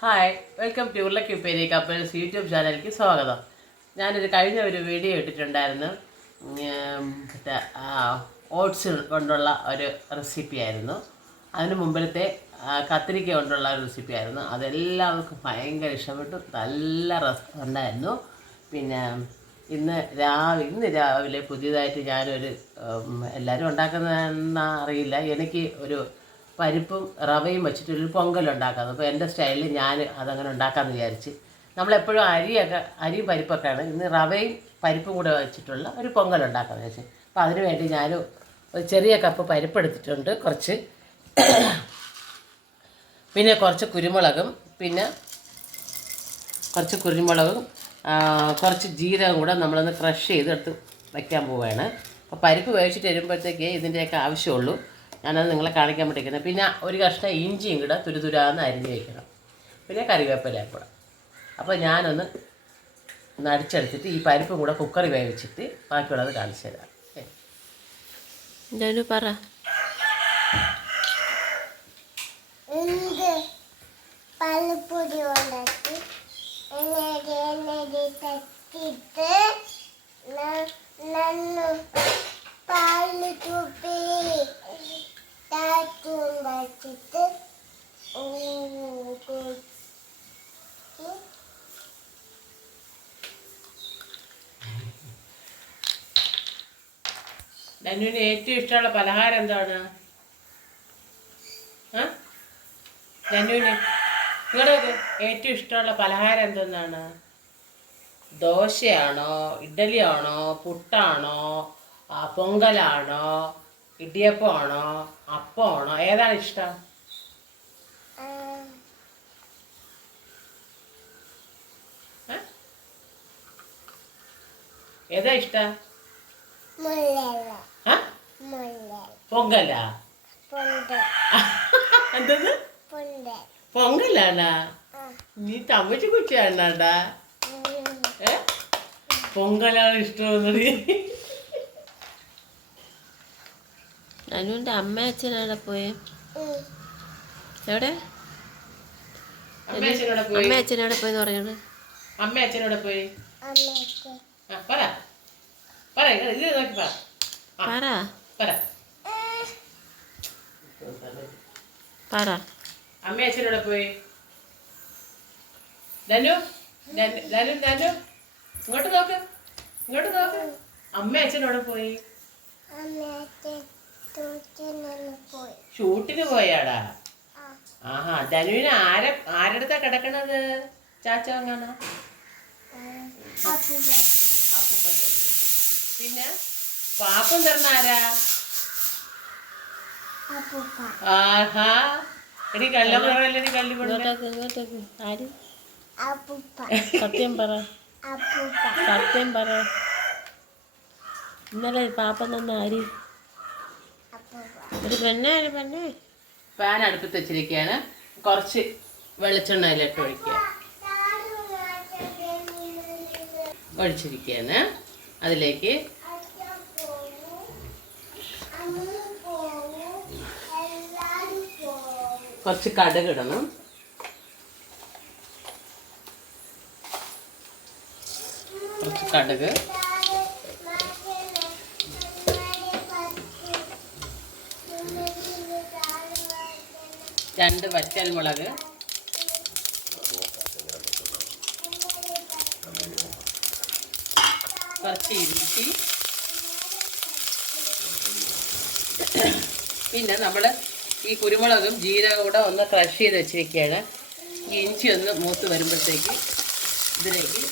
Hi, welcome to ഉരുളക്ക് ഉപ്പേരി couples YouTube ചാനലിലേക്ക് സ്വാഗതം. കഴിഞ്ഞ ഒരു വീഡിയോ ഇട്ടിട്ടുണ്ടായിരുന്നു. മറ്റേ ഓട്സ് കൊണ്ടുള്ള ഒരു റെസിപ്പി ആയിരുന്നു. അതിന് മുമ്പിലത്തെ കത്തിരിക്ക കൊണ്ടുള്ള ഒരു റെസിപ്പി ആയിരുന്നു. അതെല്ലാവർക്കും ഭയങ്കര ഇഷ്ടപ്പെട്ടു. നല്ല ഉണ്ടായിരുന്നു. പിന്നെ ഇന്ന് രാവിലെ പുതിയതായിട്ട് ഞാനൊരു എല്ലാവരും ഉണ്ടാക്കുന്നതെന്ന് അറിയില്ല, എനിക്ക് ഒരു പരിപ്പും റവയും വെച്ചിട്ടൊരു പൊങ്കലുണ്ടാക്കുന്നത്. അപ്പോൾ എൻ്റെ സ്റ്റൈലിൽ ഞാൻ അതങ്ങനെ ഉണ്ടാക്കാമെന്ന് വിചാരിച്ച്. നമ്മളെപ്പോഴും അരിയും പരിപ്പൊക്കെയാണ്. ഇന്ന് റവയും പരിപ്പും കൂടെ വെച്ചിട്ടുള്ള ഒരു പൊങ്കലുണ്ടാക്കാമെന്ന് വെച്ചാൽ. അപ്പോൾ അതിന് വേണ്ടി ഞാൻ ഒരു ചെറിയ കപ്പ് പരിപ്പ് എടുത്തിട്ടുണ്ട്, പിന്നെ കുറച്ച് കുരുമുളകും കുറച്ച് ജീരകം കൂടെ നമ്മളൊന്ന് ക്രഷ് ചെയ്തെടുത്ത് വയ്ക്കാൻ പോവുകയാണ്. അപ്പോൾ പരിപ്പ് വേവിച്ചിട്ട് വരുമ്പോഴത്തേക്ക് ഇതിൻ്റെയൊക്കെ ആവശ്യമുള്ളൂ. ഞാനത് നിങ്ങളെ കാണിക്കാൻ പറ്റിക്കുന്നത്. പിന്നെ ഒരു കഷ്ണം ഇഞ്ചിയും കൂടെ തുരുതുരാന്ന് അരിഞ്ഞ് വയ്ക്കണം. പിന്നെ കറിവേപ്പിലയും കൂടെ. അപ്പോൾ ഞാനൊന്ന് അടിച്ചെടുത്തിട്ട് ഈ പരിപ്പും കൂടെ കുക്കറി വേവിച്ചിട്ട് ബാക്കിയുള്ളത് കാണിച്ചു തരാം. പറ. പാൽപ്പൊടി ഉണ്ടാക്കി പാല് തുപ്പി വെച്ചിട്ട് ഡന്നുവിന് ഏറ്റവും ഇഷ്ടമുള്ള പലഹാരം എന്താണ്? ഡന്നുവിന് നിങ്ങളുടെ ഏറ്റവും ഇഷ്ടമുള്ള പലഹാരം എന്തെന്നാണ്? ദോശയാണോ, ഇഡ്ഡലിയാണോ, പുട്ടാണോ, പൊങ്കലാണോ, ഇടിയപ്പമാണോ, അപ്പമാണോ? ഏതാണ് ഇഷ്ടം? ഏതാ ഇഷ്ടം? പൊങ്കലാ? എന്തത് പൊങ്കലാണാ? നീ തമ്മച്ച് കുച്ചാണ്ടാ? പൊങ്കലാണ് ഇഷ്ടമെന്നടി. അനുവിൻ്റെ അമ്മ അച്ഛനവിടെ പോയേ? എവിടെ? അമ്മ അച്ഛനവിടെ പോയെന്ന് പറയണ. അമ്മ അച്ഛനോടെ പോയി പറ പറ ഇത് നോക്കി പറ പറ പറ. അമ്മ അച്ഛനോടെ പോയി. ധനു ധനു ധനു ഇങ്ങോട്ട് നോക്ക്, ഇങ്ങോട്ട് നോക്ക്. അമ്മ അച്ഛനോടെ പോയി. ഷൂട്ടിന് പോയാടാ? ആഹാ. ധനുവിന് ആരടുത്താ കിടക്കണത്? ചാച്ച അങ്ങാണോ? പിന്നെ പാപ്പം തരണ ആരാ? ആഹാ. എടി കല്ലോ പറയല്ലേ, കല്ലു സത്യം പറ, സത്യം പറ. ഇന്നലെ പാപ്പം തന്ന ആര്? ഒരു പെണ്ണേ. പാൻ അടുപ്പത്ത് വെച്ചിരിക്കുകയാണ്. കുറച്ച് വെളിച്ചെണ്ണ അതിലേക്ക് ഒഴിച്ചിരിക്കുകയാണ്. അതിലേക്ക് കുറച്ച് കടുക് ഇടണം. കുറച്ച് കടുക്, രണ്ട് വറ്റൽമുളക്, കുറച്ച് ഇഞ്ചി, പിന്നെ നമ്മൾ ഈ കുരുമുളകും ജീരകം കൂടെ ഒന്ന് ക്രഷ് ചെയ്ത് വെച്ചിരിക്കുകയാണ്. ഈ ഇഞ്ചി ഒന്ന് മൂത്ത് വരുമ്പോഴത്തേക്ക് ഇതിലേക്ക്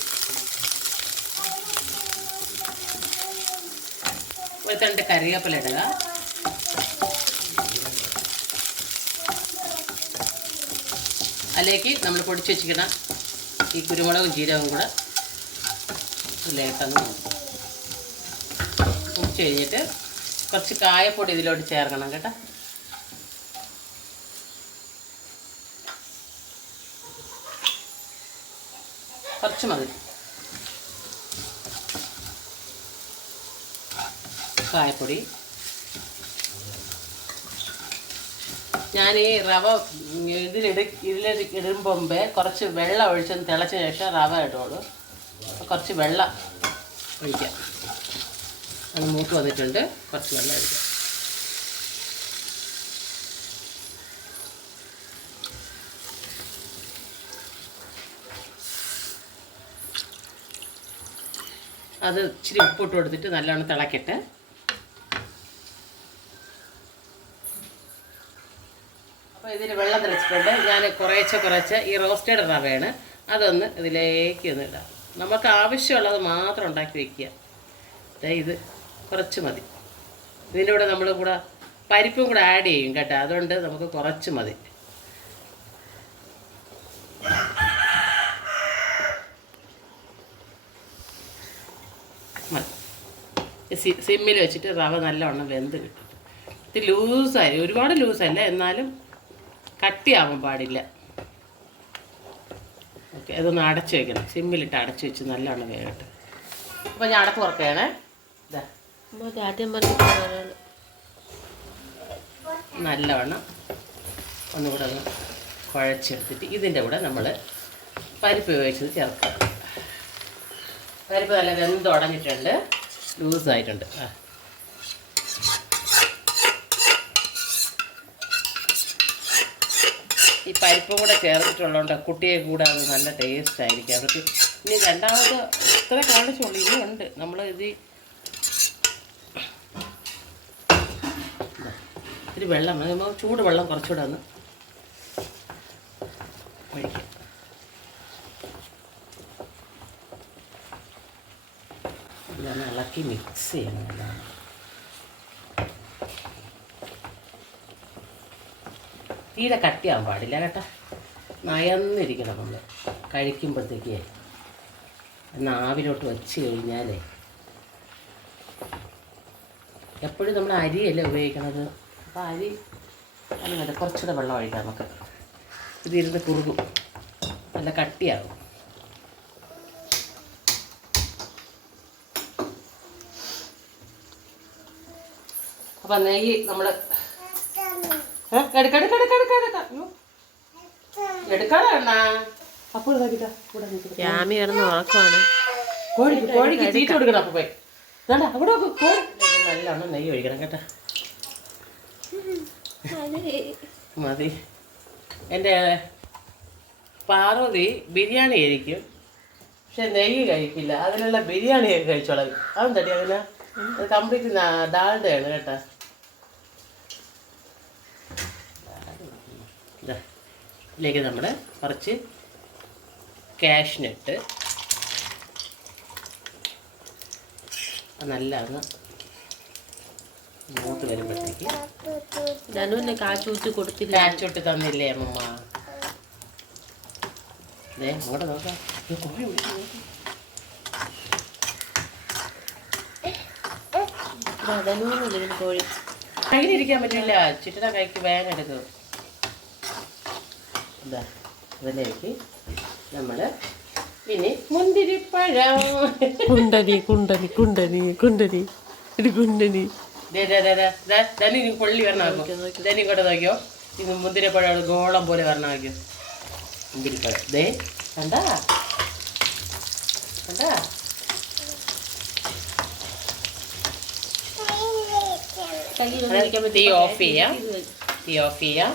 ഒരു തണ്ട് കറിവേപ്പില ഇടുക. അതിലേക്ക് നമ്മൾ പൊടിച്ച് വെച്ചിരിക്കുന്ന ഈ കുരുമുളകും ജീരകവും കൂടെ ഇതിലേക്കൊന്ന് മുറിച്ച് കഴിഞ്ഞിട്ട് കുറച്ച് കായപ്പൊടി ഇതിലോട്ട് ചേർക്കണം കേട്ടോ. കുറച്ച് മതി കായപ്പൊടി. ഞാൻ ഈ റവ ഇതിലിടും മുമ്പേ കുറച്ച് വെള്ളം ഒഴിച്ചൊന്ന് തിളച്ച ശേഷം റവ ഇടുള്ളൂ. കുറച്ച് വെള്ളം ഒഴിക്കാം. അത് മൂത്ത് വന്നിട്ടുണ്ട്. കുറച്ച് വെള്ളം ഒഴിക്കാം. അത് ഇച്ചിരി ഉപ്പിട്ട് കൊടുത്തിട്ട് നല്ലോണം തിളക്കട്ടെ. അപ്പോൾ ഇതിൽ വെള്ളം തിളച്ചിട്ടുണ്ട്. ഞാൻ കുറേശ്ശെ ഈ റോസ്റ്റഡ് റവയാണ്, അതൊന്ന് ഇതിലേക്ക് ഒന്ന് ഇടാം. നമുക്ക് ആവശ്യമുള്ളത് മാത്രം ഉണ്ടാക്കി വയ്ക്കുക. ഇത് കുറച്ച് മതി. ഇതിൻ്റെ കൂടെ നമ്മൾ കൂടെ പരിപ്പും കൂടെ ആഡ് ചെയ്യും കേട്ടോ, അതുകൊണ്ട് നമുക്ക് കുറച്ച് മതി. സിമ്മിൽ വെച്ചിട്ട് റവ നല്ലവണ്ണം വെന്ത് കിട്ടും. ഇത് ലൂസായി, ഒരുപാട് ലൂസല്ല, എന്നാലും കട്ടിയാവാൻ പാടില്ല. ഓക്കെ, അതൊന്ന് അടച്ച് വയ്ക്കണം. സിമ്മിലിട്ട് അടച്ച് വെച്ച് നല്ലവണ്ണം വേകട്ടെ. അപ്പോൾ ഞാൻ അടപ്പ് തുറക്കുകയാണേ. ഇതാ നല്ലവണ്ണം ഒന്നുകൂടെ ഒന്ന് കുഴച്ചെടുത്തിട്ട് ഇതിൻ്റെ കൂടെ നമ്മൾ പരിപ്പ് ഉപയോഗിച്ചത് ചേർക്കുക. പരിപ്പ് നല്ല വെന്ത് ഉടഞ്ഞിട്ടുണ്ട്, ലൂസായിട്ടുണ്ട്. ഈ പരിപ്പും കൂടെ ചേർത്തിട്ടുള്ളതുകൊണ്ട് കുട്ടിയെ കൂടെ അത് നല്ല ടേസ്റ്റ് ആയിരിക്കും അവർക്ക്. ഇനി രണ്ടാമത് ഇത്ര കാണിച്ചുള്ളൂ, ഇനിയുണ്ട്. നമ്മൾ ഇത് ഇത്തിരി വെള്ളം, ചൂട് വെള്ളം കുറച്ചുകൂടെ ഒന്ന് ഒഴിക്കാം. ഇതാണ് ഇളക്കി മിക്സ് ചെയ്യണം. എല്ലാം തീരെ കട്ടിയാവാൻ പാടില്ല കേട്ടോ, നയന്നിരിക്കണം. നമ്മൾ കഴിക്കുമ്പോഴത്തേക്ക് നാവിലോട്ട് വെച്ച് കഴിഞ്ഞാലേ, എപ്പോഴും നമ്മൾ അരിയല്ലേ ഉപയോഗിക്കണത്. അപ്പോൾ അരി അങ്ങനെ കുറച്ചുകൂടെ വെള്ളം ഒഴിക്കാം നമുക്ക്. ഇതിരുന്ന് കുറുകും, നല്ല കട്ടിയാകും. അപ്പം നെയ്യ് നമ്മൾ എടുക്കാതെ അപ്പോൾ യാമി കിടന്ന് ഉറക്കമാണ്. കോഴിക്ക് തീറ്റ കൊടുക്കണം. അപ്പോൾ പോയി അവിടെ നല്ലോണം നെയ്യ് ഒഴിക്കണം കേട്ടോ. മതി. എൻ്റെ പാർവതി ബിരിയാണി ആയിരിക്കും, പക്ഷെ നെയ്യ് കഴിക്കില്ല. അതിനുള്ള ബിരിയാണിയൊക്കെ കഴിച്ചോളാം. അതും തടി അതിന് കംപ്ലീറ്റ് ഡാൽഡയാണ് കേട്ടോ. ഇതിലേക്ക് നമ്മൾ കുറച്ച് കാഷ്നട്ട് നല്ല അങ്ങ് മൂത്ത് വരുമ്പോഴത്തേക്ക് ധനുവിനെ കാച്ചൂട്ട് കൊടുത്തില്ല. കാച്ചൂട്ട് തന്നില്ലേ അമ്മമ്മ? അതെ, അങ്ങോട്ട് നോക്കാം. ധനുവിനുള്ളിൽ കോഴി കയ്യിലിരിക്കാൻ പറ്റില്ല, ചിട്ട കൈക്ക് വേഗം എടുക്കും. ഇതാ അതിലേക്ക് നമ്മൾ ഇനി മുന്തിരിപ്പഴം കുണ്ടനി കുണ്ടനി കുണ്ടനി കുണ്ടനി ഇത് കുണ്ടനി ധനി പൊള്ളി വരണമാക്കും. ധനി ഇങ്ങോട്ട് നോക്കിയോ, ഇത് മുന്തിരിപ്പഴം ഗോളം പോലെ വരണമാക്കും. മുന്തിരിപ്പഴം ദേ കണ്ടാ കണ്ടാ. തീ ഓഫ് ചെയ്യാം, തീ ഓഫ് ചെയ്യാം.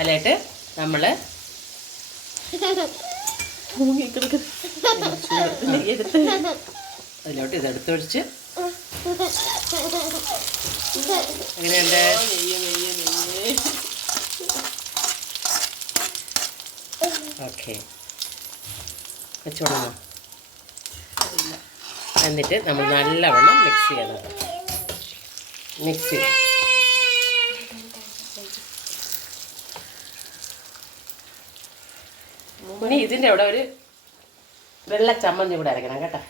അല്ലായിട്ട് നമ്മൾ അതിലോട്ട് ഇതെടുത്തൊഴിച്ച് എങ്ങനെയുണ്ട്? ഓക്കെ, വെച്ചോളാം. എന്നിട്ട് നമ്മൾ നല്ലവണ്ണം മിക്സ് ചെയ്യണം. മിക്സ് ചെയ്യും. ഇനി ഇതിൻ്റെ അവിടെ ഒരു വെള്ള ചമ്മന്തി കൂടെ അരക്കണം കേട്ടോ.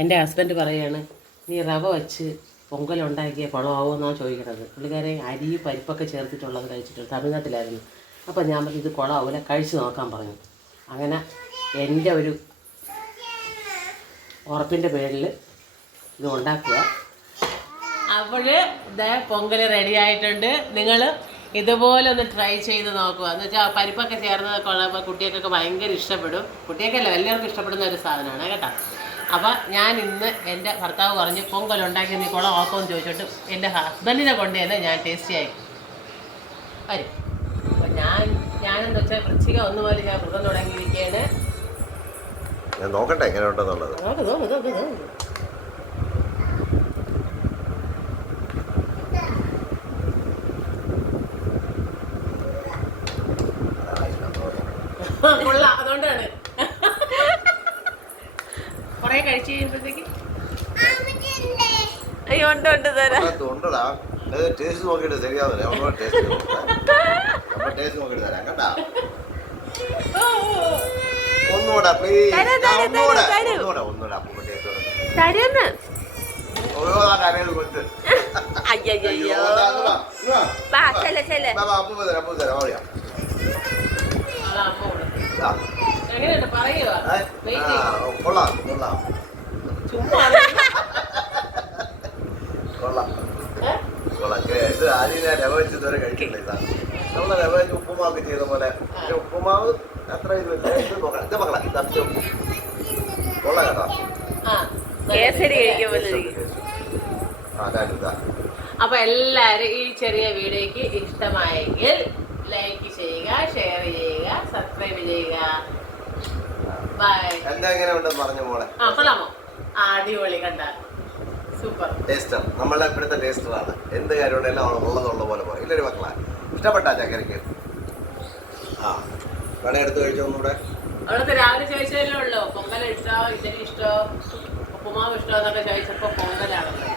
എൻ്റെ ഹസ്ബൻഡ് പറയുകയാണ്, നീ റവ വെച്ച് പൊങ്കലുണ്ടാക്കിയ കുളമാവുമെന്നാണ് ചോദിക്കണത്. പുള്ളിക്കാരെ അരി പരിപ്പൊക്കെ ചേർത്തിട്ടുള്ളത് കഴിച്ചിട്ടുണ്ട്, തമിഴ്നാട്ടിലായിരുന്നു. അപ്പോൾ ഞാൻ പറഞ്ഞു ഇത് കുളമാവില്ല, കഴിച്ച് നോക്കാൻ പറഞ്ഞു. അങ്ങനെ എൻ്റെ ഒരു ഉറപ്പിൻ്റെ പേരിൽ ഇത് ഉണ്ടാക്കുക. അപ്പോൾ ഇതേ പൊങ്കൽ റെഡി ആയിട്ടുണ്ട്. നിങ്ങൾ ഇതുപോലെ ഒന്ന് ട്രൈ ചെയ്ത് നോക്കുക. എന്ന് വെച്ചാൽ പരിപ്പൊക്കെ ചേർന്നതൊക്കെ ഉള്ളപ്പോൾ കുട്ടികൾക്കൊക്കെ ഭയങ്കര ഇഷ്ടപ്പെടും. കുട്ടികൾക്കല്ല, എല്ലാവർക്കും ഇഷ്ടപ്പെടുന്ന ഒരു സാധനമാണ് കേട്ടോ. അപ്പം ഞാൻ ഇന്ന് എൻ്റെ ഭർത്താവ് പറഞ്ഞ് പൊങ്കൽ ഉണ്ടാക്കി നീ കുളമാക്കുമെന്ന് ചോദിച്ചിട്ട് എൻ്റെ ഹസ്ബൻഡിനെ കൊണ്ട് തന്നെ ഞാൻ ടേസ്റ്റി ആയി വരും. അപ്പം ഞാനെന്ന് വെച്ചാൽ വൃശ്ചിക 1 മുതൽ ഞാൻ വ്രതം തുടങ്ങിയിരിക്കുകയാണ്. ഞാൻ നോക്കട്ടെ എങ്ങനെ ഉണ്ടെന്നുള്ളത്. കൊള്ളാം, അതുകൊണ്ടാണ് കുറെ കഴിച്ചു കഴിയുമ്പോഴത്തേക്ക് അയ്യോ ഉണ്ട് ഉണ്ട് തരാം. ഉണ്ടടാ, ടേസ്റ്റ് നോക്കിയിട്ട് ശരിയാവില്ല. ടേസ്റ്റ് നോക്കിയിട്ട് തരാം കേട്ടാ. ഒന്നുകൂടെ പ്ലീസ്, ഒന്നുകൂടെ അപ്പൊ ടേസ്റ്റ് തരുന്ന്. ഓരോ കരയിൽ കൊടുത്ത് അയ്യോ വാ ചെല്ല ചെല്ല. അപ്പു തരാം ഓടിയാ. എങ്ങനെയുണ്ട് പറയുക? കൊള്ളാം കൊള്ളാം കൊള്ളാം കൊള്ളാം. ഇത് ആദ്യം ഞാൻ രവ വെച്ച് ഇതുവരെ കഴിക്കില്ല. ഇതാ നമ്മളെ രവ വെച്ച് ഉപ്പുമാവ് ചെയ്ത പോലെ. ഉപ്പുമാവ് അത്ര ഇതില്ല. ഇത് നോക്കണം, ഇത് മക്കളെ സത്യം കൊള്ളാം കേട്ടോ. കേസരി കഴിക്കുമ്പോൾ അതാ. അപ്പൊ എല്ലാരും ഈ ചെറിയ വീഡിയോക്ക് ഇഷ്ടമായെങ്കിൽ ലൈക്ക് ചെയ്യുക, ഷെയർ ചെയ്യുക, സബ്സ്ക്രൈബ് ചെയ്യുക. ബൈ. എന്താ എങ്ങനെ ഉണ്ടെന്ന് പറഞ്ഞു മോളെ. കൊള്ളാമോ? അടിപൊളി, കണ്ട സൂപ്പർ ടേസ്റ്റാണ്. നമ്മളെ ഇപ്പോഴത്തെ ടേസ്റ്ററാണ്. എന്ത് കാര്യം ഉണ്ടെങ്കിലും ഉള്ളതുള്ള പോലെ പോയി. ഇല്ലൊരു മക്കളെ ഇഷ്ടപ്പെട്ടാ ചക്കരയ്ക്ക്? ആ കട എടുത്ത് കഴിച്ചോ ഒന്നുകൂടെ. അവിടുത്തെ രാവിലെ ചോദിച്ചതല്ലേ ഉള്ളൂ പൊങ്കൽ ഇഷ്ടമോ, ഇഡലി ഇഷ്ടമോ, ഉപ്പുമാവ് ഇഷ്ടമോ എന്നൊക്കെ ചോദിച്ചപ്പോ പൊങ്കലാണല്ലോ.